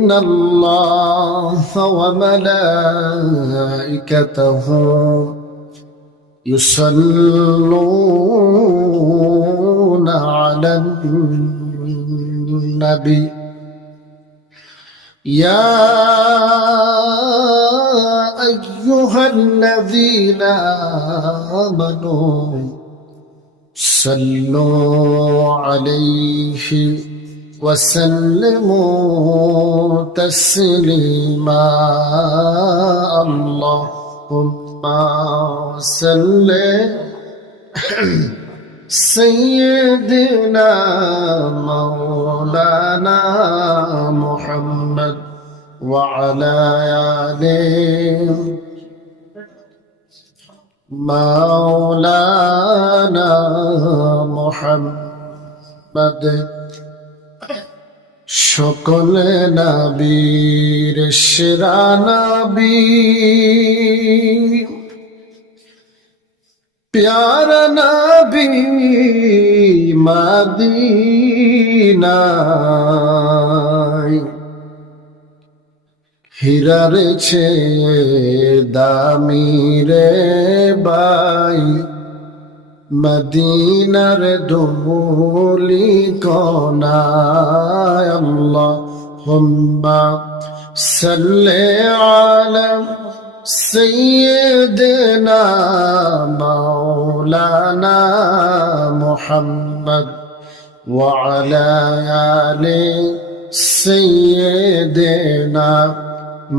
إن الله وملائكته يصلون على النبي يا أيها الذين آمنوا صلوا عليه وسلموا تسليما اللهم صل سيدنا مولانا محمد وعلى آله مولانا محمد সকল নবীর সেরা নবী প্যারা নবী মদিনায় হীরার চেয়ে দামি রে ভাই মদিনার ধুলি কোনায় আল্লাহুম্মা সাল্লি আলা সাইয়্যিদিনা মাওলানা মুহাম্মদ ওয়া আলা আলি সাইয়্যিদিনা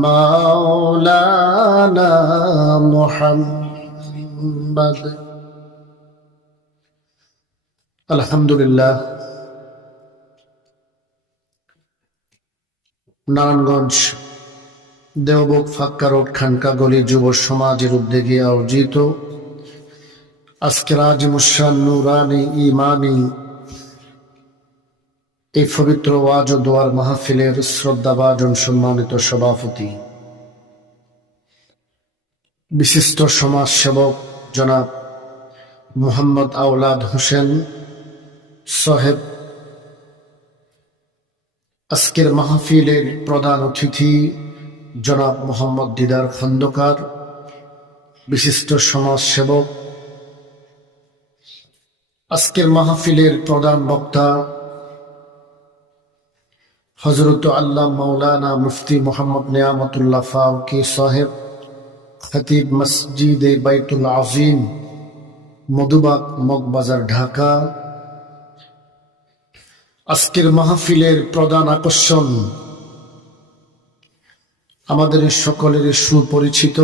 মাওলানা মুহাম্মদ আলহামদুলিল্লাহ। নারায়ণগঞ্জ দেওবক ফাক্কা রোড খানকা গলি যুব সমাজের উদ্যোগে আয়োজিত আজকের আজিমুশান নুরানি ইমানি এই পবিত্র ওয়াজ ও দোয়ার মাহফিলের শ্রদ্ধাভাজন সম্মানিত সভাপতি বিশিষ্ট সমাজসেবক জনাব মোহাম্মদ আওলাদ হোসেন সাহেব, আজকের মাহফিলের প্রধান অতিথি জনাব মোহাম্মদ দিদার খন্দকার, বিশিষ্ট সমাজসেবক, আজকের মাহফিলের প্রধান বক্তা হযরত আল্লাহ মাওলানা মুফতি মোহাম্মদ নিয়ামতুল্লাহ ফারুকী সাহেব, খতিব মসজিদে বাইতুল আজিম, মধুবাগ মগবাজার, ঢাকা। আজকের মাহফিলের প্রধান আকর্ষণ আমাদের সকলের সুপরিচিত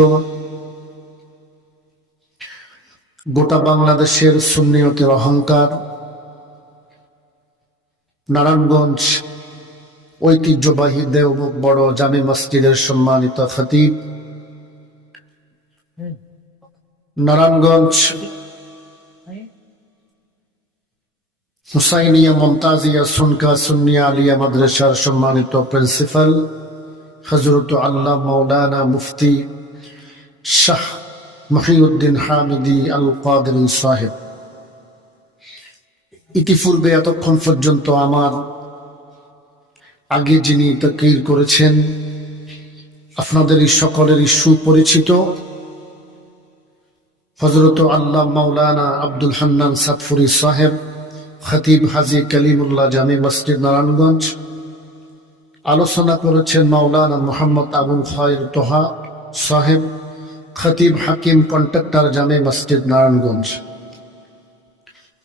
গোটা বাংলাদেশের সুন্নিয়তের অহংকার নারায়ণগঞ্জ ঐতিহ্যবাহী দেওবক বড় জামে মসজিদের সম্মানিত খতিব, নারায়ণগঞ্জ হুসাইনিয়া মুমতাজিয়া সুনকা সুন্নিয়া আলিয়া মাদ্রাসার সম্মানিত প্রিন্সিপাল হযরত আল্লাহ মাওলানা মুফতি শাহ মহিউদ্দিন হামিদি আল কাদরি সাহেব। ইতিপূর্বে এতক্ষণ পর্যন্ত আমার আগে যিনি তাকরীর করেছেন আপনাদেরই সকলেরই সুপরিচিত হযরত আল্লাহ মাওলানা আব্দুল হান্নান সাতফুরি সাহেব, খতিব হাজী কালিমুল্লাহ জামে মসজিদ নারায়ণগঞ্জ। আলোচনা করেছেন মাওলানা মোহাম্মদ আবুল খায়ের তোহা সাহেব, খতিব হাকিম কন্ট্রাক্টর জামে মসজিদ নারায়ণগঞ্জ।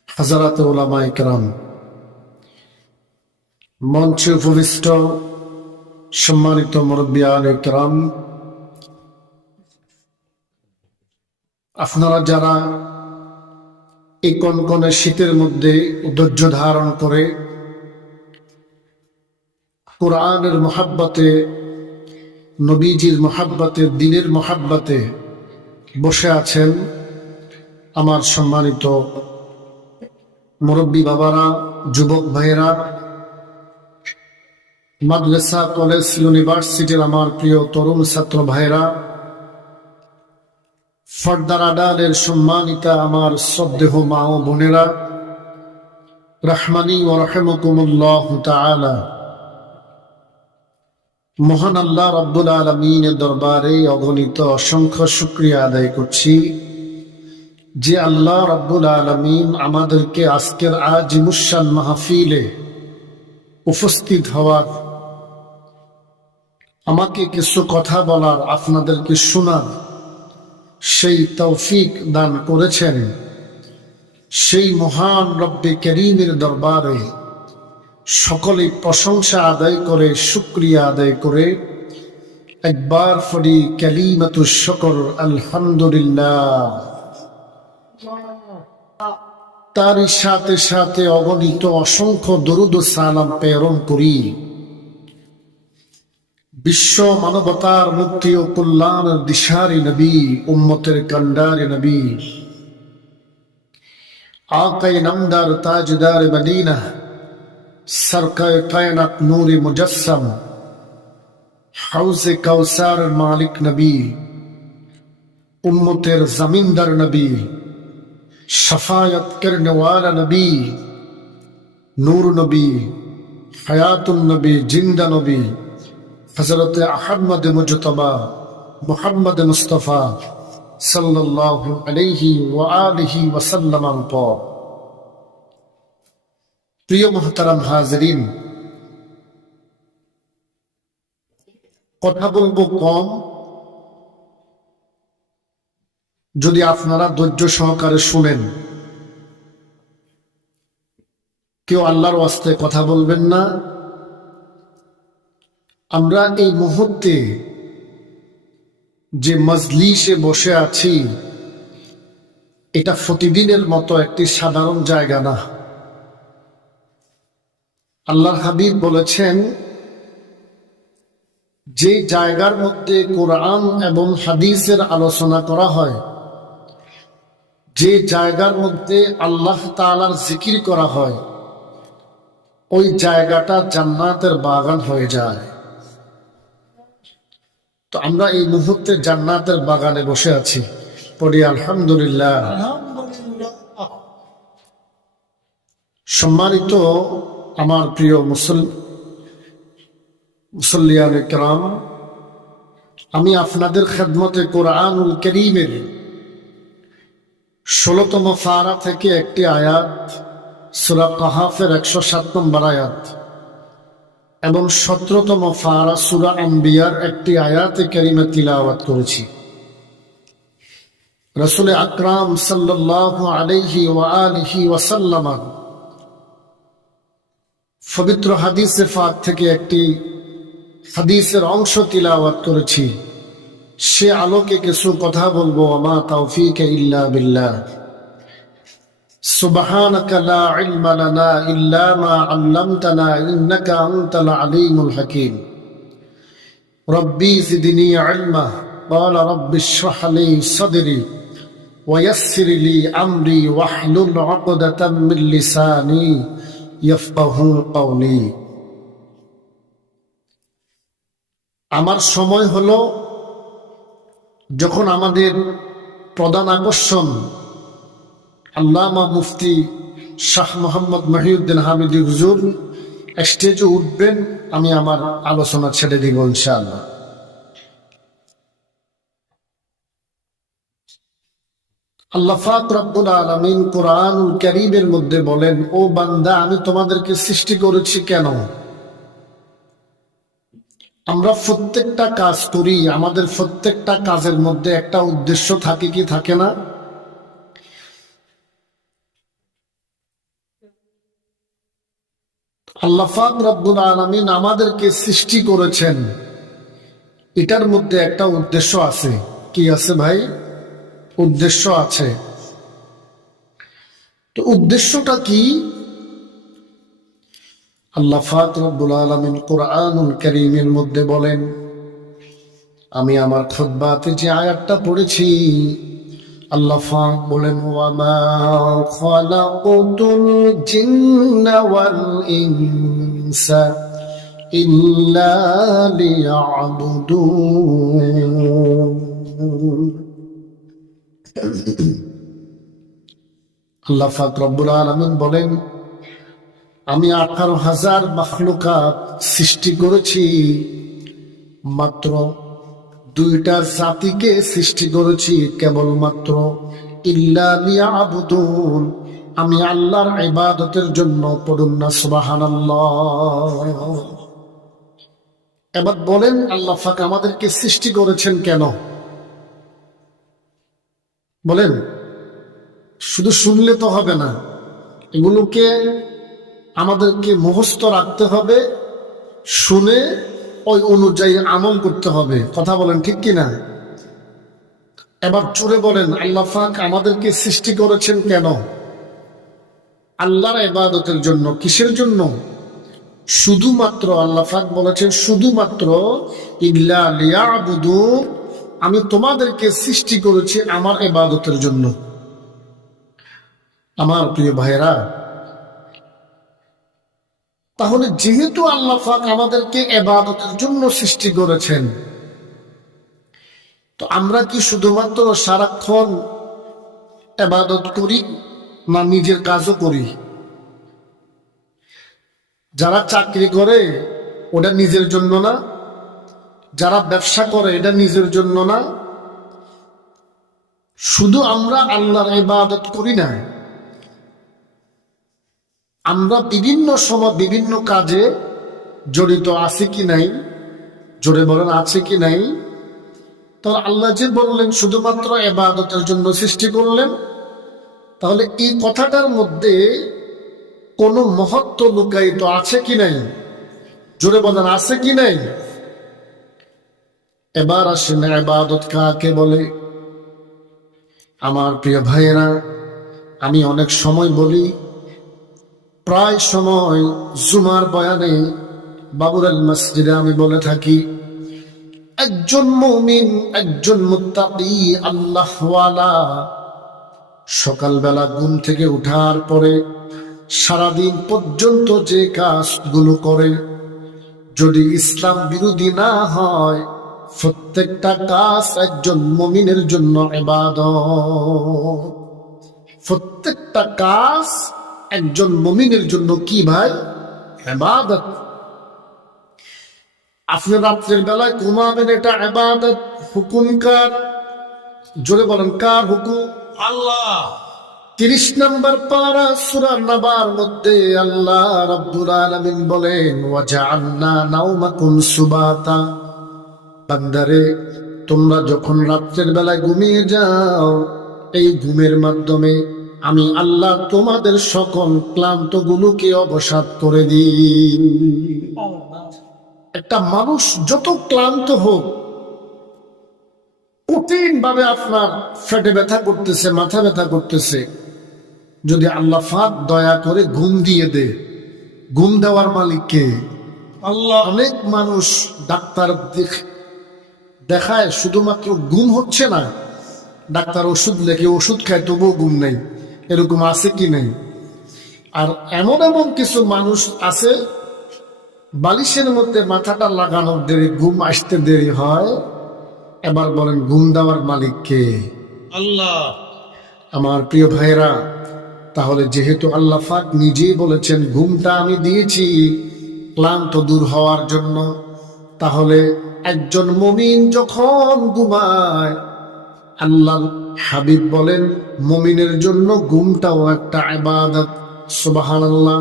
হাজারাত উলামায়ে কেরাম, মঞ্চে উপবিষ্ট সম্মানিত মুরব্বিয়ানে কেরাম, আপনারা যারা এই কনকনে শীতের মধ্যে ধৈর্য ধারণ করে কোরআনের মহাব্বতে, নবীজির মহাব্বতে, দ্বীনের মহাব্বতে বসে আছেন, আমার সম্মানিত মুরব্বী বাবারা, যুবক ভাইয়েরা, মাদ্রাসা, কলেজ, ইউনিভার্সিটির আমার প্রিয় তরুণ ছাত্র ভাইয়েরা, ফর্দার আডালের সম্মানিতা আমার শ্রদ্ধেয় মা ও বোনেরা, রহমানি ও রহমকুমুল্লাহ তাআলা। মহান আল্লাহ রাব্বুল আলামিনের দরবারে অগণিত অসংখ্য শুকরিয়া আদায় করছি যে আল্লাহ রাব্বুল আলামিন আমাদেরকে আজকের আজিমুশান মাহফিলে উপস্থিত হওয়ার, আমাকে কিছু কথা বলার, আপনাদেরকে শোনার সেই তৌফিক দান করেছেন। সেই মহান রব্বে করিমের দরবারে সকলে প্রশংসা আদায় করে, শুকরিয়া আদায় করে একবার পড়ি কালিমাতুশ শুকর, আলহামদুলিল্লাহ। তার সাথে সাথে অগণিত অসংখ্য দরুদ ও সালাম প্রেরণ করি বিশ্ব মানবতার মুক্তি ও কল্যাণের দিশারি নবী, উম্মতের কান্ডারি নবী, আকায়ে নামদার তাজদার মদিনা, সরকার কায়নাত নূরে মুজাসসাম, হাউজে কাউসার মালিক নবী, উম্মতের জমিনদার নবী, शफायत करने वाला नबी, नूर नबी, हयातुन नबी, जिंदा नबी, हजरत अहमद मुजतबा मुहम्मद मुस्तफा सल्लल्लाहु अलैहि व आलिहि वसल्लम पर। प्रिय मोहतरम हाजरीन, কথা বলবো কম, যদি আপনারা ধৈর্য সহকারে শুনেন। কেউ আল্লাহর ওয়াস্তে কথা বলবেন না। আমরা এই মুহূর্তে যে মজলিসে বসে আছি, এটা প্রতিদিনের মতো একটি সাধারণ জায়গা না। আল্লাহর হাবিব বলেছেন, যে জায়গার মধ্যে কোরআন এবং হাদিসের আলোচনা করা হয়, যে জায়গার মধ্যে আল্লাহ তাআলার জিকির করা হয়, ওই জায়গাটা জান্নাতের বাগান হয়ে যায়। তো আমরা এই মুহূর্তে জান্নাতের বাগানে বসে আছি, পড়ি আলহামদুলিল্লাহ। সম্মানিত আমার প্রিয় মুসল্লিয়ানে কেরাম, আমি আপনাদের খেদমতে কোরআনুল কারীমের 16তম পারা থেকে একটি আয়াত, সূরা কাহাফের 107 নম্বর আয়াত, এবং 17তম পারা সূরা আম্বিয়ার একটি আয়াতে কারিমা তিলাওয়াত করেছি। রাসূল আকরাম সাল্লাল্লাহু আলাইহি ওয়া আলিহি ওয়াসাল্লাম পবিত্র হাদিসে পাক থেকে একটি হাদিসের অংশ তিলাওয়াত করেছি। সে আলোকে কিছু কথা বলবো। আমা তাওফীক ইল্লা বিল্লাহ, সুবহানাকা লা ইলমা লানা ইল্লা মা আল্লামতানা ইন্নাকা আনতাল আলীমুল হাকীম। রব্বি জিদনি ইলমা, ক্বালা রব্বি ইশরাহ লি সাদরি ওয়া ইয়াসসির লি আমরি ওয়াহলুল উকদাতাম মিন লিসানি ইয়াফকাহু কওলি। আমার সময় হলো যখন আমাদের প্রধান আকর্ষণ আল্লামা মুফতি শাহ মোহাম্মদ মহিউদ্দিন হামিদি হুজুর স্টেজে উঠবেন, আমি আমার আলোচনা ছেড়ে দিব ইনশাআল্লাহ। আল্লাহ পাক রব্বুল আলামিন কোরআনুল কারীমের মধ্যে বলেন, ও বান্দা, আমি তোমাদেরকে সৃষ্টি করেছি কেন? আমরা প্রত্যেকটা কাজ করি, আমাদের প্রত্যেকটা কাজের মধ্যে একটা উদ্দেশ্য থাকে কি থাকে না? আল্লাহ পাক রব্বুল আলামিন আমাদেরকে সৃষ্টি করেছেন, এটার মধ্যে একটা উদ্দেশ্য আছে। কি আছে ভাই? উদ্দেশ্য আছে। তো উদ্দেশ্যটা কি? আল্লাহ পাক রব্বুল আলামিন কোরআনুল কারীমের মধ্যে বলেন, আমি আমার খুতবাতে যে আয়াতটা পড়েছি, আল্লাহ পাক বলেন, ওয়া মা খালাকুতুল জিন্না ওয়াল ইনসা ইল্লা লিয়াবুদুন। আল্লাহ পাক রব্বুল আলামিন বলেন, আমি 18,000 মাখলুকাত সৃষ্টি করেছি মাত্র দুইটা জাতিকে সৃষ্টি করেছি কেবলমাত্র ইল্লা লিয়াবুদুন, আমি আল্লাহর ইবাদতের জন্য। পড়ুন না সুবহানাল্লাহ। এবার বলেন আল্লাহ পাক আমাদেরকে সৃষ্টি করেছেন কেন? বলেন, শুধু শুনলে তো হবে না, এগুলোকে আমাদেরকে মুখস্থ রাখতে হবে, শুনে ওই অনুযায়ী আমল করতে হবে। কথা বলেন ঠিক কিনা? এবার জোরে বলেন আল্লাহ পাক আমাদেরকে সৃষ্টি করেছেন কেন? আল্লাহর ইবাদতের জন্য। কিসের জন্য? শুধুমাত্র আল্লাহ পাক বলেছেন শুধুমাত্র ইল্লা লিয়াবুদুন, আমি তোমাদেরকে সৃষ্টি করেছি আমার ইবাদতের জন্য। আমার প্রিয় ভাইরা, তাহলে যেহেতু আল্লাহ পাক আমাদেরকে ইবাদতের জন্য সৃষ্টি করেছেন, তো আমরা কি শুধুমাত্র সারাক্ষণ ইবাদত করি না নিজের কাজও করি? যারা চাকরি করে ওটা নিজের জন্য না, যারা ব্যবসা করে এটা নিজের জন্য না। শুধু আমরা আল্লাহর ইবাদত করি না, আমরা বিভিন্ন সময় বিভিন্ন কাজে জড়িত আছি কি নাই? জোরে বলেন আছে কি নাই? তাহলে আল্লাহ যে বললেন শুধুমাত্র ইবাদতের জন্য সৃষ্টি করলেন, তাহলে এই কথাটার মধ্যে কোনো মহত্ব লুকায়িত আছে কি নাই? জোরে বলেন আছে কি নাই? এবার আসেন ইবাদত কাকে বলে। আমার প্রিয় ভাইয়েরা, আমি অনেক সময় বলি, প্রায় সময় জুমার বয়ানে বাবুরাল মসজিদে আমি বলে থাকি, একজন মুমিন, একজন মুত্তাকি আল্লাহওয়ালা সকালবেলা ঘুম থেকে উঠার পরে সারাদিন পর্যন্ত যে কাজগুলো করে, যদি ইসলাম বিরোধী না হয়, প্রত্যেকটা কাজ একজন মুমিনের জন্য ইবাদত। প্রত্যেকটা কাজ একজন মুমিনের জন্য কি ভাই? ইবাদত। আপনি রাত্রের বেলায় ঘুমাবেন, এটা ইবাদত। হুকুম কার? জোরে বলেন কার হুকুম? আল্লাহ। 30 নম্বর পারা সূরা নাবার মধ্যে আল্লাহ রাব্বুল আলামিন বলেন, ওয়াজআলনা নাওমাকুম সুবাতা। বান্দারে, তোমরা যখন রাত্রের বেলায় ঘুমিয়ে যাও, এই ঘুমের মাধ্যমে আমি আল্লাহ তোমাদের সকল ক্লান্ত গুলোকে অবসাদ করে দিই। একটা মানুষ যত ক্লান্ত হোক, কঠিন ভাবে আপনার পেটে ব্যথা করতেছে, মাথা ব্যথা করতেছে, যদি আল্লাহ পাক দয়া করে ঘুম দিয়ে দে, ঘুম দেওয়ার মালিক কে? আল্লাহ। অনেক মানুষ ডাক্তার দেখায়, শুধুমাত্র ঘুম হচ্ছে না, ডাক্তার ওষুধ লেখে, ওষুধ খায়, তবুও ঘুম নেই। এরকম আছে কি নেই? আর এমন এমন কিছু মানুষ আছে, বালিশের মধ্যে মাথাটা লাগানোর দেরি, ঘুম আসতে দেরি হয়। এবার বলেন ঘুম দেওয়ার মালিক কে? আল্লাহ। আমার প্রিয় ভাইরা, তাহলে যেহেতু আল্লাহ পাক নিজেই বলেছেন ঘুমটা আমি দিয়েছি ক্লান্ত দূর হওয়ার জন্য, তাহলে একজন মুমিন যখন ঘুমায়, আল্লাহ হাবিব বলেন মুমিনের জন্য ঘুমটাও একটা ইবাদত। সুবহানাল্লাহ।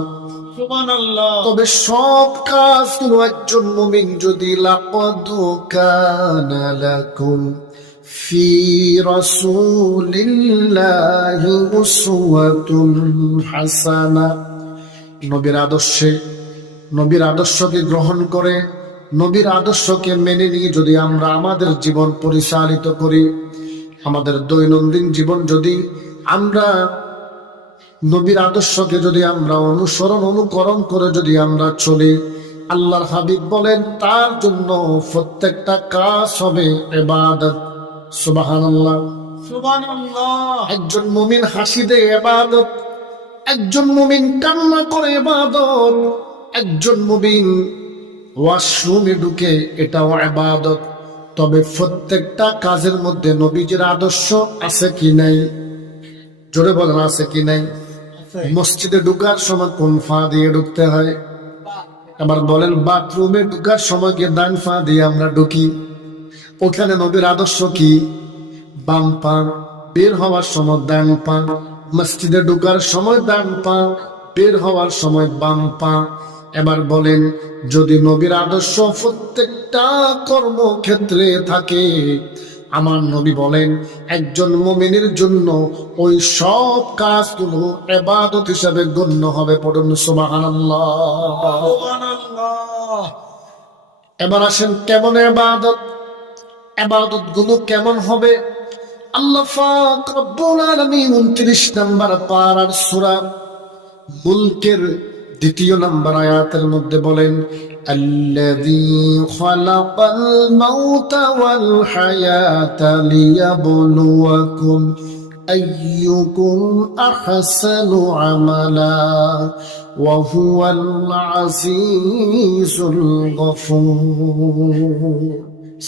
সুবহানাল্লাহ। তবে সব কাজ একজন মুমিন যদি লাকাদ কানা লাকুম ফি রাসূলিল্লাহি উসওয়াতুন হাসানা, নবীর আদর্শকে গ্রহণ করে, নবীর আদর্শকে মেনে নিয়ে যদি আমরা আমাদের জীবন পরিচালিত করি, আমাদের দৈনন্দিন জীবন যদি আমরা নবীর আদর্শকে যদি আমরা অনুকরণ করে যদি আমরা চলি, আল্লাহর হাবিব বলেন তার জন্য প্রত্যেকটা কাজ হবে ইবাদত। সুবহানাল্লাহ। সুবহানাল্লাহ। একজন মুমিন হাসি দেয় ইবাদত, একজন মুমিন কান্না করে ইবাদত, একজন মুমিন ওয়াশরুমে ঢুকে, এটাও ইবাদত। তবে প্রত্যেকটা কাজের মধ্যে নবীজির আদর্শ আছে কি নাই? জোরে বলেন আছে কি নাই? মসজিদে ঢুকার সময় কোন ফা দিয়ে ঢুকতে হয়? এবার বলেন বাথরুমে ঢুকার সময় কি ডান পা দিয়ে আমরা ঢুকি? ওখানে নবীর আদর্শ কি? বাম পা। বের হওয়ার সময় ডান পা। মসজিদে ঢুকার সময় ডান পা, বের হওয়ার সময় বাম পা। এবার বলেন যদি নবীর আদর্শ প্রত্যেকটা কর্মক্ষেত্রে থাকে, আমার নবী বলেন একজন মুমিনের জন্য ওই সব কাজগুলো ইবাদত হিসাবে গণ্য হবে। পড়ুন সুবহানাল্লাহ। সুবহানাল্লাহ। এবার আসেন কেমন ইবাদত, ইবাদত গুলো কেমন হবে? আল্লাহ পাক রব্বুল আলামিন 29 নম্বর পারার সূরা মুলকের 2 নম্বর আয়াতের মধ্যে বলেন আল্লাযী খালাকাল মাউতা ওয়াল হায়াতা লিয়াবলুয়াকুম আইয়ুকুম আহসানু আমালা ওয়া হুয়াল আজিজুল গফুর।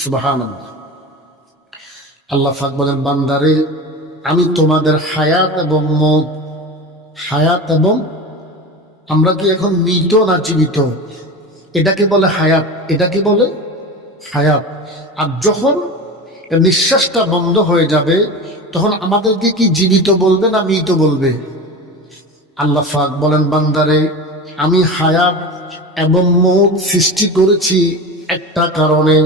সুবহানাল্লাহ। আল্লাহ পাক বলেন বান্দারে আমি তোমাদের হায়াত এবং মওত, হায়াত এবং, আমরা কি এখন মৃত না জীবিত? এটাকে বলে হায়াত, এটাকে বলে হায়াত। আর যখন নিঃশ্বাসটা বন্ধ হয়ে যাবে তখন আমাদেরকে কি জীবিত বলবে না মৃত বলবে? আল্লাহ পাক বলেন বান্দারে আমি হায়াত এবং মওত সৃষ্টি করেছি একটা কারণে।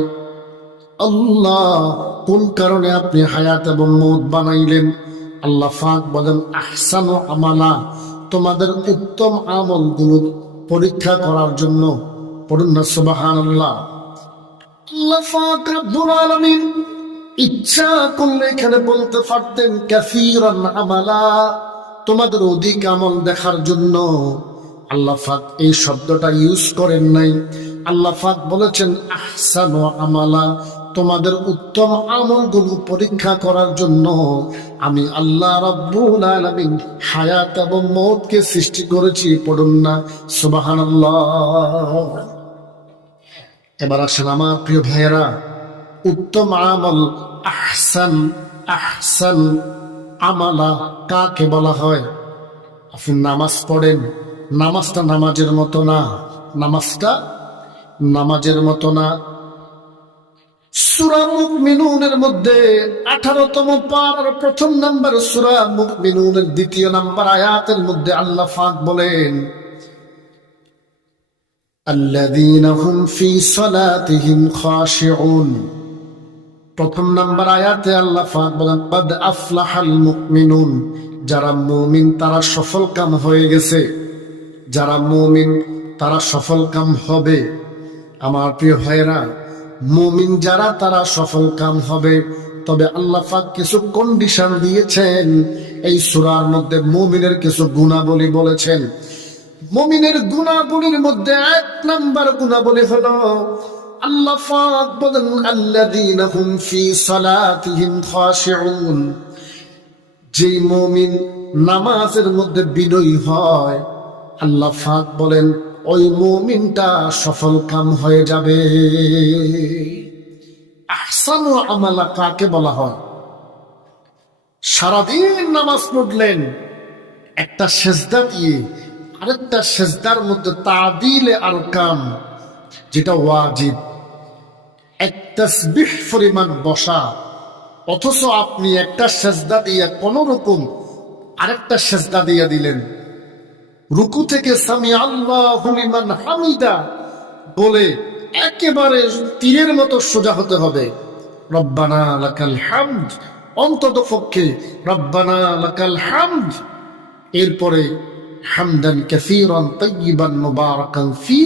আল্লাহ কোন কারণে আপনি হায়াত এবং মওত বানাইলেন? আল্লাহ পাক বলেন আহসানু আমালা, তোমাদের উত্তম আমলগুলো পরীক্ষা করার জন্য। পড়ুন না সুবহানাল্লাহ। আল্লাহ পাক রব্বুল আলামিন ইচ্ছা করলে এখানে বলতে পারতেন কাসীরান আমালা, তোমাদের অধিক আমল দেখার জন্য। আল্লাহ পাক এই শব্দটা ইউজ করেন নাই। আল্লাহ পাক বলেছেন আহসানু আমালা, তোমাদের উত্তম আমলগুলো পরীক্ষা করার জন্য আমি আল্লাহ রাব্বুল আলামিন হায়াত এবং মওতকে সৃষ্টি করেছি। পড়ুন না সুবহানাল্লাহ। এবার আসেন আমার প্রিয় ভাইয়েরা, উত্তম আমল আহসান, আহসান আমালা কাকে বলা হয়? আপনি নামাজ পড়েন, নামাজটা নামাজের মতো না, নামাজটা নামাজের মতো না। সূরা মুমিনুনের মধ্যে 18তম পারার 1 নম্বর সূরা মুমিনুনের 2 নম্বর আয়াতের মধ্যে আল্লাহ পাক বলেন আল্লাযীনা হুম ফী সালাতিহিম খাশিউন। 1 নম্বর আয়াতে আল্লাহ পাক বলেন ক্বাদ আফলাহাল মুমিনুন, যারা মুমিন তারা সফল কাম হয়ে গেছে, যারা মুমিন তারা সফল কাম হবে। আমার প্রিয় ভাইরা, মুমিন যারা তারা সফল কাম হবে। তবে আল্লাহ পাক কিছু কন্ডিশন দিয়েছেন। এই সূরার মধ্যে মুমিনের কিছু গুণাবলী বলেছেন। মুমিনের গুণাবলীর মধ্যে 1 নম্বর গুণাবলী হলো আল্লাহ পাক বলেন আল্লাযীনা হুম ফী সালাতিহিম খাশিউন, যে মুমিন নামাজের মধ্যে বিনয়ী হয় আল্লাহ পাক বলেন ওই মুমিনটা সফল কাম হয়ে যাবে। আহসানু আমালা কাকে বলা হয়? সারাদিন নামাজ পড়লেন, একটা সেজদা দিয়ে আরেকটা সেজদার মধ্যে তাদিলে আরকান, যেটা ওয়াজিব, এক তাসবিহ পরিমাণ বসা, অথচ আপনি একটা সেজদা দিয়ে কোন রকম আরেকটা সেজদা দিয়ে দিলেন। রুকু থেকে সামি আল্লাহু লিমান হামিদা বলে একেবারে তীরের মতো সোজা হতে হবে। রব্বানা লাকাল হামদ, অন্তত পক্ষে রব্বানা লাকাল হামদ। এরপরে হামদান কাসীরান তাইয়িবান মুবারাকান ফি,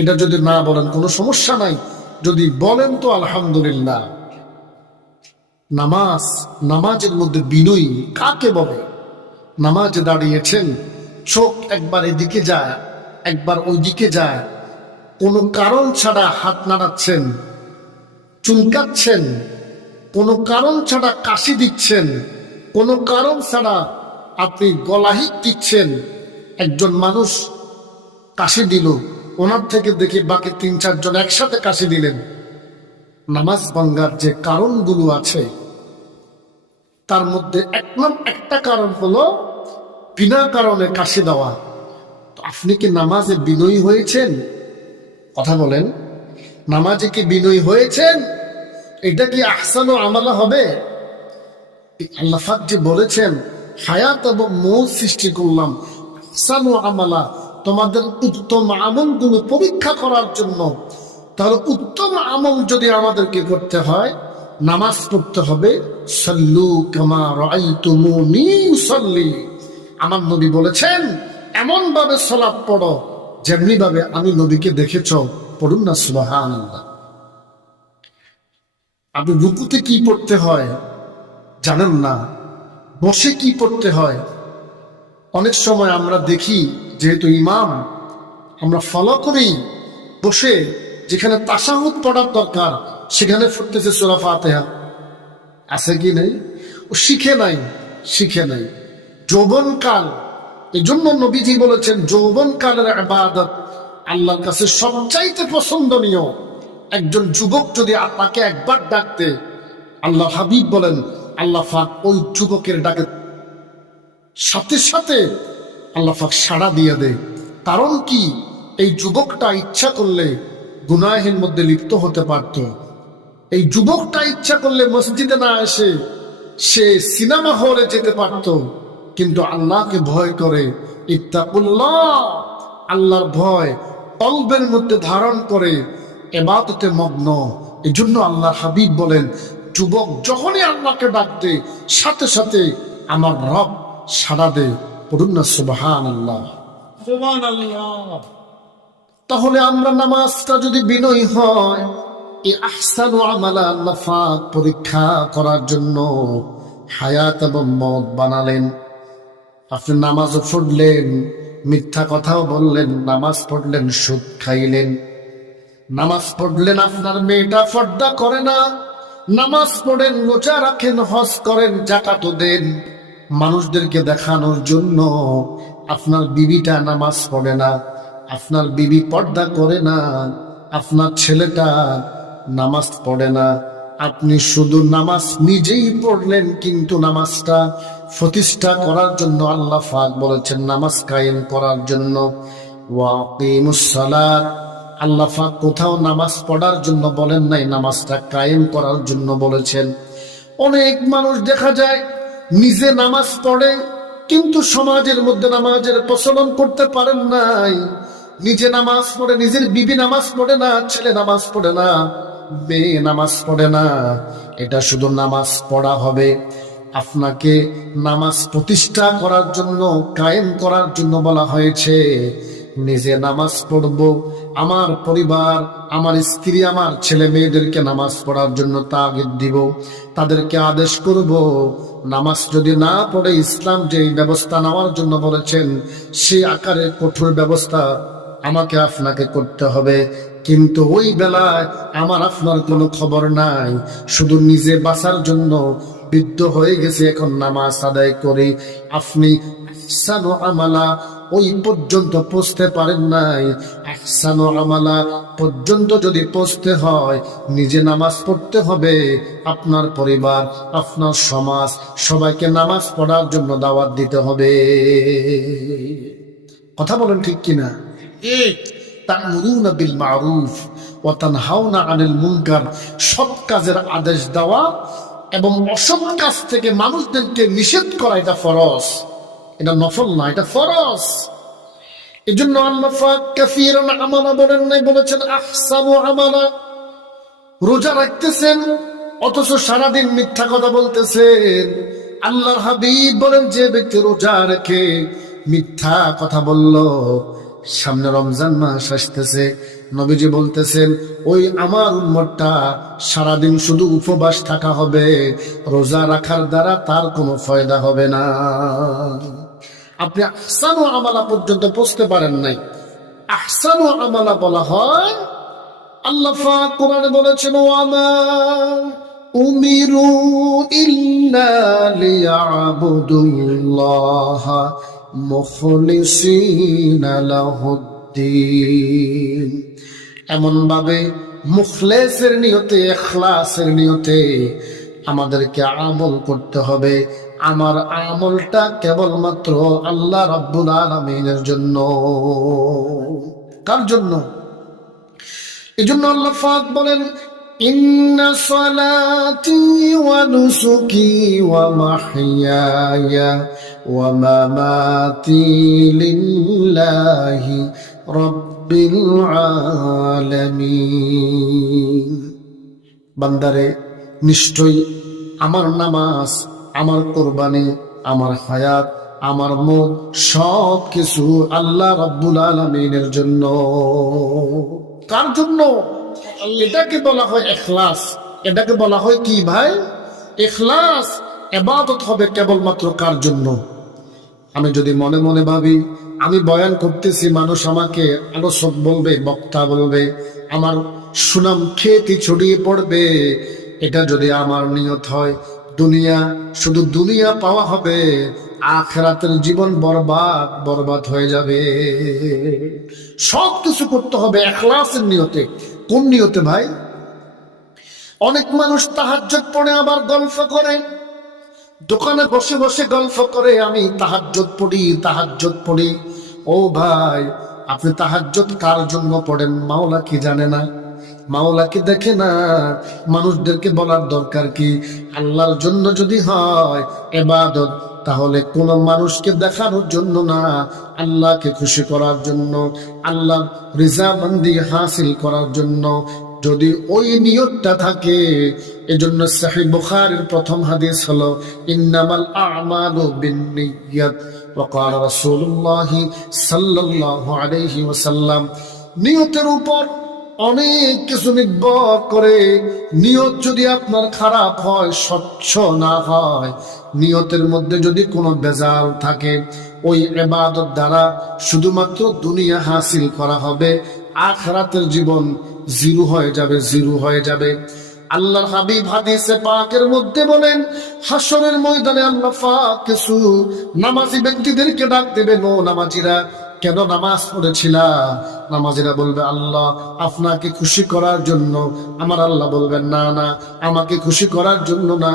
এটা যদি না বলেন কোনো সমস্যা নাই, যদি বলেন তো আলহামদুলিল্লাহ। নামাজ, নামাজের মধ্যে বিনয়ী কাকে বলে? নামাজে দাঁড়িয়েছেন, চোখ একবার এদিকে যায় একবার ওইদিকে যায়, কোনো কারণ ছাড়া হাত নাড়াচ্ছেন, চুলকাচ্ছেন, কোনো কারণ ছাড়া কাশি দিচ্ছেন, কোনো কারণ ছাড়া আপনি গলাহিক দিচ্ছেন। একজন মানুষ কাশি দিল, ওনার থেকে দেখে বাকি 3-4 জন একসাথে কাশি দিলেন। নামাজ ভাঙ্গার যে কারণগুলো আছে তার মধ্যে একটা কারণ হলো বিনা কারণে কাশি দেওয়া। তো আপনি কি নামাজে বিনয়ী হয়েছেন? কথা বলেন, নামাজে কি বিনয়ী হয়েছেন? এটা কি আহসানু আমালা হবে? আল্লাহ পাক যে বলেছেন হায়াত এবং মৌত সৃষ্টি করলাম আহসানু আমালা, তোমাদের উত্তম আমলগুলো পরীক্ষা করার জন্য। তাহলে উত্তম আমল যদি আমাদেরকে করতে হয়, নামাজ পড়তে হবে। সাল্লু কামা রাআইতুমুনি উসাল্লি, আমার নবী বলেছেন এমন ভাবে সালাত পড়ো যেমনি ভাবে আমি নবীকে দেখেছ। পড়ুন না সুবহানাল্লাহ। আপনি রুকুতে কি পড়তে হয় জানেন না, বসে কি পড়তে হয়। অনেক সময় আমরা দেখি, যেহেতু ইমাম আমরা ফলো করি, বসে যেখানে তাশাহুদ পড়ার দরকার সেখানে পড়তেছে সূরা ফাতিহা। আছে কি নেই? ও শিখে নাই। যৌবনকাল, এই জন্য নবীজি বলেছেন যৌবনকালের ইবাদত আল্লাহর কাছে সবচাইতে পছন্দনীয়। একজন যুবক যদি আপনাকে একবার ডাকতে, আল্লাহ হাবিব বলেন আল্লাহ পাক ওই যুবকের ডাকে সাথে সাথে আল্লাহ পাক সাড়া দিয়ে দেয়। কারণ কি? এই যুবকটা ইচ্ছা করলে গুনাহের মধ্যে লিপ্ত হতে পারত। এই যুবকটা ইচ্ছা করলে মসজিদে না এসে সে সিনেমা হলে যেতে পারত, কিন্তু আল্লাহকে ভয় করে, ইত্তাকুল্লাহ, আল্লাহর ভয় কলবের মধ্যে ধারণ করে ইবাদতে মগ্ন। এই জন্য আল্লাহ হাবিব বলেন যুবক যখনই আল্লাহকে ডাকতে সাথে সাথে আমার রব সাড়া দে। পড়ুন না সুবহানাল্লাহ। সুবহানাল্লাহ। তাহলে আমরা নামাজটা যদি বিনয়ী হয়, এই আহসানু আমালা আল্লাহ পাক পরীক্ষা করার জন্য হায়াত এবং মওত বানালেন। আপনি নামাজও পড়লেন, মিথ্যা কথাও বললেন, নামাজ পড়লেন, সুদ খাইলেন, নামাজ পড়লেন আপনার মেয়েটা পর্দা করে না, নামাজ পড়েন, রোজা রাখেন, হজ করেন, যাকাতও দেন, মানুষদেরকে দেখানোর জন্য আপনার বিবিটা নামাজ পড়ে না, আপনার বিবি পর্দা করে না, আপনার ছেলেটা নামাজ পড়ে না। আপনি শুধু নামাজ নিজেই পড়লেন, কিন্তু নামাজটা প্রতিষ্ঠা করার জন্য আল্লাহ পাক বলেছেন নামাজ কায়েম করার জন্য। ওয়াকিমুস সালাত, আল্লাহ পাক কোথাও নামাজ পড়ার জন্য বলেন নাই, নামাজটা কায়েম করার জন্য বলেছেন। অনেক মানুষ দেখা যায় নিজে নামাজ পড়ে কিন্তু সমাজের মধ্যে নামাজের প্রচলন করতে পারেন নাই। নিজে নামাজ পড়ে, নিজের বিবি নামাজ পড়ে না, ছেলে নামাজ পড়ে না, মেয়ে নামাজ পড়ে না। এটা শুধু নামাজ পড়া হবে, আপনাকে নামাজ প্রতিষ্ঠা করার জন্য, কায়েম করার জন্য বলা হয়েছে। নিজে নামাজ পড়ব, আমার পরিবার, আমার স্ত্রী, আমার ছেলে মেয়েদেরকে নামাজ পড়ার জন্য তাগিদ দিব, তাদেরকে আদেশ করব। নামাজ যদি না পড়ে ইসলাম যে ব্যবস্থা নেওয়ার জন্য বলেছেন সেই আকারে কঠোর ব্যবস্থা আমাকে আপনাকে করতে হবে। কিন্তু ওই বেলায় আমার আপনার কোনো খবর নাই, শুধু নিজে বাঁচার জন্য বৃদ্ধ হয়ে গেছে, এখন নামাজ আদায় করি। আপনি আহসানু আমালা ওই পর্যন্ত পৌঁছতে পারেন নাই। আহসানু আমালা পর্যন্ত যদি পৌঁছতে হয়, নিজে নামাজ পড়তে হবে, আপনার পরিবার, আপনার সমাজ, সবাইকে নামাজ পড়ার জন্য দাওয়াত দিতে হবে। কথা বলেন ঠিক কিনা? তা'মুরুনা বিল মা'রুফ ওয়া তানহাউনা আনিল মুনকার, সৎ কাজের আদেশ দেওয়া এবং অসৎ কাজ থেকে মানুষদেরকে নিষেধ করা, এটা ফরজ, এটা নফল না, এটা ফরজ। এজন্য আল্লাহ পাক কাসীরান আমালা বলেন নাই, বলেছেন আহসানু আমালা। রোজা রাখতেছেন অথচ সারাদিন মিথ্যা কথা বলতেছেন। আল্লাহর হাবিব বলেন যে ব্যক্তি রোজা রেখে মিথ্যা কথা বলল, সামনে রমজান মাস আসতেছে, নবীজি বলতেছেন ওই আমার উম্মতটা সারাদিন শুধু উপবাস থাকা হবে, রোজা রাখার দ্বারা তার কোনো ফায়দা হবে না। আপনি আহসানু আমালা পর্যন্ত পৌঁছতে পারেন নাই। আহসানু আমালা বলা হয়, আল্লাহ পাক কোরআনে বলেছেন ওয়ামা উমিরু ইল্লা লিয়াবুদুল্লাহা মুখলিসিনা লাহুদ্দিন। এমন ভাবে মুখলেসের নিয়তে, ইখলাসের নিয়তে আমাদেরকে আমল করতে হবে। আমার আমলটা কেবলমাত্র আল্লাহ রাব্বুল আলামিনের জন্য। কার জন্য? এজন্য আল্লাহ পাক বলেন, ইন্না সালাতি ওয়া নুসুকি ওয়া মাহইয়ায়া ওয়া মামাতি লিল্লাহি রাব্বিল আলামিন। বান্দারে, নিশ্চয়ই আমার নামাজ, আমার কোরবানি, আমার হায়াত, আমার মত সব কিছু আল্লাহ রাব্বুল আলামিনের জন্য। কার জন্য? এটাকে বলা হয় ইখলাস। এটাকে বলা হয় কি ভাই? ইখলাস। ইবাদত হবে কেবলমাত্র কার জন্য? আমি যদি মনে মনে ভাবি আমি বয়ান করতেছি, মানুষ আমাকে আলোচক বলবে, বক্তা বলবে, আমার সুনাম খ্যাতি ছড়িয়ে পড়বে, এটা যদি আমার নিয়ত হয়, দুনিয়া, শুধু দুনিয়া পাওয়া হবে, আখিরাতের জীবন বরবাদ বরবাদ হয়ে যাবে। সব কিছু করতে হবে ইখলাসের নিয়তে। কোন নিয়তে ভাই? অনেক মানুষ তাহাজ্জুদ পড়ে আবার গল্প করে, দোকানে বসে বসে গল্প করে, আমি তাহাজ্জুদ পড়ি, তাহাজ্জুদ পড়ি। ও ভাই, আপনি তাহাজ্জুদ কার জন্য পড়েন? মাওলা কি জানে না? মাওলা কি দেখে না? মানুষদেরকে বলার দরকার কি? আল্লাহর জন্য যদি হয় ইবাদত, তাহলে কোন মানুষকে দেখানোর জন্য না, আল্লাহকে খুশি করার জন্য, আল্লাহর রিজাবান্দি হাসিল করার জন্য যদি ওই নিয়তটা থাকে। এজন্য সহিহ বুখারীর প্রথম হাদিস হলো, ইন্নামাল আ'মালু বিন্নিয়াত ওয়া ক্বালা রাসূলুল্লাহ সাল্লাল্লাহু আলাইহি ওয়াসাল্লাম। নিয়তের উপর অনেক কিছু নির্ভর করে। নিয়ত যদি আপনার খারাপ হয়, স্বচ্ছ না হয়, নিয়তের মধ্যে যদি কোনো ভেজাল থাকে, ওই ইবাদত দ্বারা শুধুমাত্র দুনিয়া হাসিল করা হবে, আখিরাতের জীবন জিরো হয়ে যাবে, জিরো হয়ে যাবে। আল্লাহর হাবিব হাদিসে পাকের মধ্যে বলেন, হাসরের ময়দানে আল্লাহ পাক কিছু নামাজি ব্যক্তিদেরকে ডাক দেবেন, ও নামাজিরা, কেন নামাজ পড়েছিলা? নামাজিরা বলবে, আল্লাহ আপনাকে খুশি করার জন্য। আমার আল্লাহ বলবেন, না না, আমাকে খুশি করার জন্য না,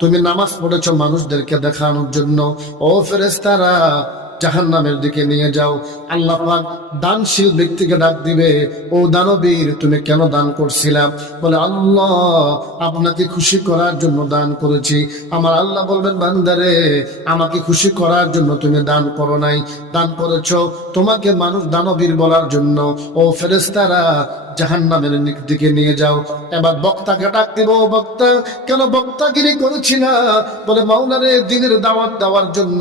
তুমি নামাজ পড়েছো মানুষদেরকে দেখানোর জন্য। ও ফেরেশতারা, জাহান্নামের দিকে নিয়ে যাও। আল্লাহ পাক দানশীল ব্যক্তিকে ডাক দিবে, ও দানবীর, তুমি কেন দান করছিলা? বলে, আল্লাহ আপনাকে খুশি করার জন্য দান করেছি। আমার আল্লাহ বলবেন, বান্দারে, আমাকে খুশি করার জন্য তুমি দান করো নাই, দান করেছো তোমাকে মানুষ দানবীর বলার জন্য। ও ফেরেশতারা, জাহান্নামের দিকে নিয়ে যাও। এবার বক্তাকে ডাক দিব, ও বক্তা, কেন বক্তাগিরি করেছিলা? বলে, মাওলারে দ্বীনের দাওয়াত দেওয়ার জন্য,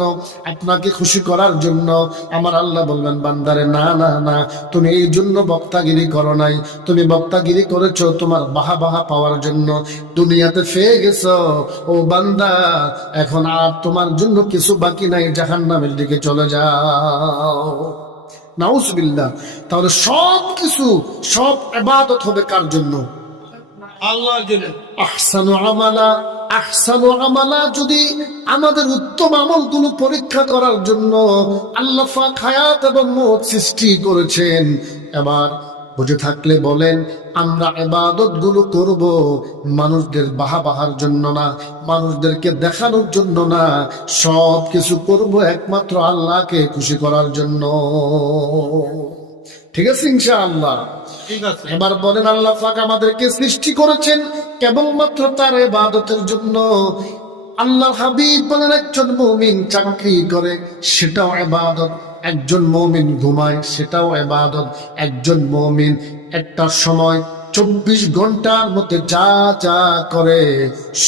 আপনাকে খুশি করার জন্য। আমার আল্লাহ বলবেন, বান্দারে, না না না, তুমি এই জন্য বক্তাগিরি করো নাই, তুমি বক্তাগিরি করেছো তোমার বাহা বাহা পাওয়ার জন্য। দুনিয়াতে পেয়ে গেছো, ও বান্দা, এখন আর তোমার জন্য কিছু বাকি নাই, জাহান্নামের দিকে চলে যাও। নাউজুবিল্লাহ। তাহলে সব কিছু, সব ইবাদত হবে কার জন্য? আল্লাহর জন্য। আহসানু আমালা, আহসানু আমালা যদি আমাদের উত্তম আমলগুলো পরীক্ষা করার জন্য আল্লাহ পাক হায়াত এবং মওত সৃষ্টি করেছেন। এবার বুঝে থাকলে বলেন, আমরা ইবাদত গুলো করব মানুষদের বাহার জন্য না, মানুষদেরকে দেখানোর জন্য না, সব কিছু করব একমাত্র আল্লাহকে খুশি করার জন্য। ঠিক আছে ইনশাআল্লাহ? ঠিক আছে। এবার বলেন, আল্লাহ পাক আমাদেরকে সৃষ্টি করেছেন কেবলমাত্র তার ইবাদতের জন্য। আল্লাহর হাবিব বলেন, একজন মুমিন চাকরি করে, সেটাও ইবাদত। একজন মুমিন ঘুমায়, সেটাও ইবাদত। একজন মুমিন একটা সময় 24 ঘন্টার মধ্যে যা যা করে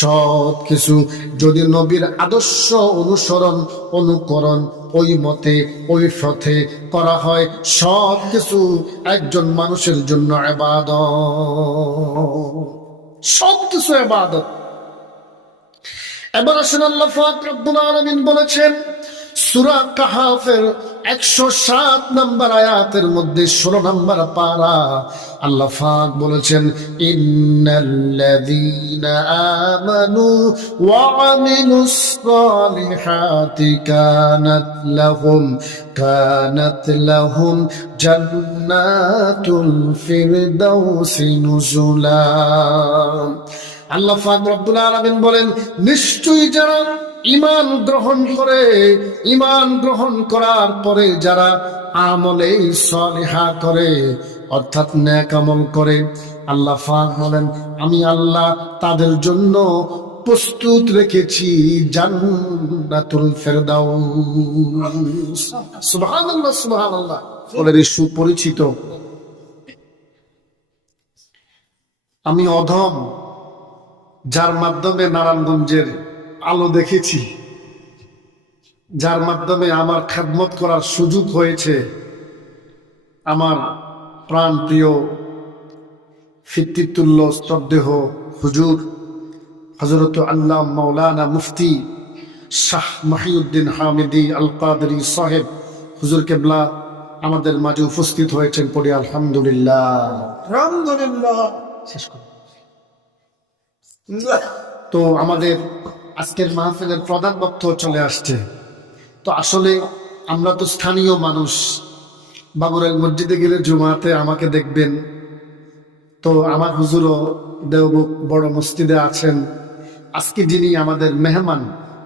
সব কিছু যদি নবীর আদর্শ অনুসরণ অনুকরণ, ওই মতে ওই পথে করা হয়, সব কিছু একজন মানুষের জন্য ইবাদত। সব কিছু ইবাদত। এবার আসেন, আল্লাহ পাক রব্বুল আলামিন বলেছেন সূরা কাহফের 107 নম্বর আয়াতের মধ্যে 16 নম্বর পারা, আল্লাহ পাক বলেছেন, ইন্নাল্লাযীনা আমানু ওয়া আমিলুস সালিহাতি কানাত লাহুম জান্নাতুল ফিরদাউসি নুজুলা। আল্লাহ পাক রব্বুল আলামিন বলেন, নিশ্চয়ই যারা ঈমান গ্রহণ করে, ঈমান গ্রহণ করার পরে যারা আমলে সালিহা করে, অর্থাৎ নেক আমল করে, আল্লাহ পাক বলেন আমি আল্লাহ তাদের জন্য প্রস্তুত রেখেছি জান্নাতুল ফেরদাউস। সুবহানাল্লাহ সুবহানাল্লাহ বলে সুপরিচিত। আমি অধম যার মাধ্যমে নারায়ণগঞ্জের আলো দেখেছি, যার মাধ্যমে আমার খেদমত করার সুযোগ হয়েছে, আমার প্রাণ প্রিয় ফিতৃতুল্য শ্রদ্ধেহ হুজুর হযরত আল্লাহ মাওলানা মুফতি শাহ মহিউদ্দিন হামিদি আল কাদরি সাহেব হুজুর কেবলা আমাদের মাঝে উপস্থিত হয়েছেন। পড়ি আলহামদুলিল্লাহ। আলহামদুলিল্লাহ। শেষ করুন। তো আমাদের আজকের মাহফিলের প্রধান বক্তা চলে আসছে। তো আসলে আমরা তো স্থানীয় মানুষ, বাবুরাল মসজিদে গেলে জুমাতে আমাকে দেখবেন। তো আমার হুজুরও দেওবন্দ বড় মসজিদে আছেন। আজকে যিনি আমাদের মেহমান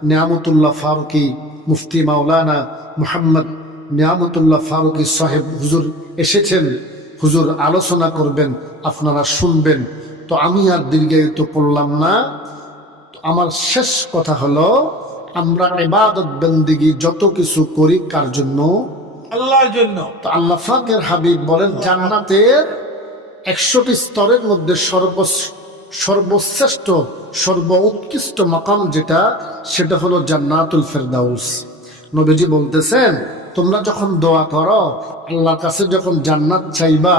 নিয়ামতুল্লাহ ফারুকি মুফতি মাওলানা মুহাম্মদ নিয়ামতুল্লাহ ফারুকি সাহেব হুজুর এসেছেন। হুজুর আলোচনা করবেন, আপনারা শুনবেন। তো আমি আর দীর্ঘায়িত করলাম না। আমার শেষ কথা হলো, আমরা ইবাদত বন্দেগী যত কিছু করি কার জন্য? আল্লাহর জন্য। তো আল্লাহ পাকের হাবিব বলেন জান্নাতের 100টি স্তরের মধ্যে সর্বশ্রেষ্ঠ সর্ব উৎকৃষ্ট মাকাম যেটা, সেটা হলো জান্নাতুল ফেরদাউস। নবীজি বলতেছেন তোমরা যখন দোয়া করো, আল্লাহর কাছে যখন জান্নাত চাইবা,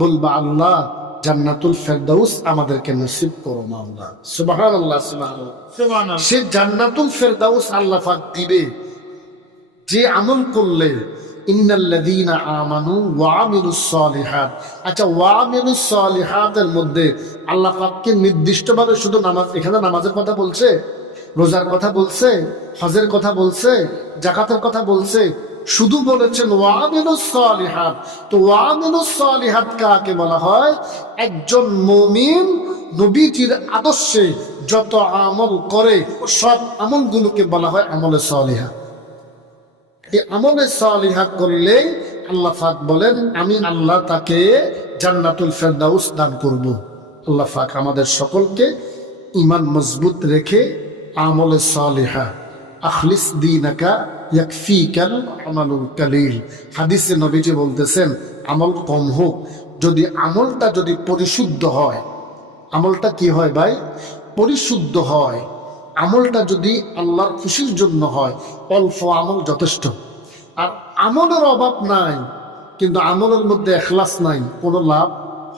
বলবা আল্লাহ জান্নাতুল ফেরদাউস আমাদেরকে নসিব করো মাওলা। সুবহানাল্লাহ সুবহানাল্লাহ। সুবহানাল্লাহ। সে জান্নাতুল ফেরদাউস আল্লাহ পাক দিবে যে আমল করলে। ইন্নাল্লাযীনা আমানু ওয়া আমিলুস সালিহাত। আচ্ছা, ওয়া আমিলুস সালিহাতের মধ্যে আল্লাহ পাককে নির্দিষ্টভাবে শুধু নামাজ, এখানে নামাজের কথা বলছে, রোজার কথা বলছে, হজের কথা বলছে, যাকাতের কথা বলছে, শুধু বলেছেন ওয়া আমিলুস সালিহাত। তো ওয়া আমিলুস সালিহাত কাকে বলা হয়? একজন মুমিন নবীজির আদর্শে যত আমল করে সব আমলগুলোকে বলা হয় আমলে সালিহা। এই আমলে সালিহা করলে আল্লাহ পাক বলেন আমি আল্লাহ তাকে জান্নাতুল ফেরদাউস দান করব। আল্লাহ পাক আমাদের সকলকে ঈমান মজবুত রেখে আমলে সালিহা, আখলিস দীনাকা ইয়াকফিকাল আমালুল কালিল। হাদিসে নবীজি বলতেছেন আমল কম হোক, যদি আমলটা যদি পরিশুদ্ধ হয়, আমলটা কি হয় ভাই? পরিশুদ্ধ হয়। আমলটা যদি আল্লাহর খুশির জন্য হয়, অল্প আমল যথেষ্ট। আর আমলের অভাব নাই, কিন্তু আমলের মধ্যে এখলাস নাই, কোনো লাভ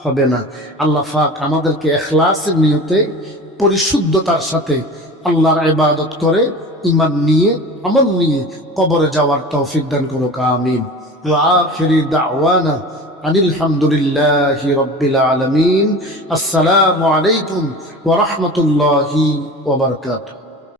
হবে না। আল্লাহ পাক আমাদেরকে এখলাসের নিয়তে পরিশুদ্ধতার সাথে আল্লাহর ইবাদত করে ঈমান নিয়ে আমল নিয়ে কবরে যাওয়ার তৌফিক দান করুক, আমিন। ওয়া আখিরি দাওয়ানা আনিল হামদুলিল্লাহি রাব্বিল আলামিন। আসসালামু আলাইকুম ওয়া রাহমাতুল্লাহি ওয়া বারাকাতুহু।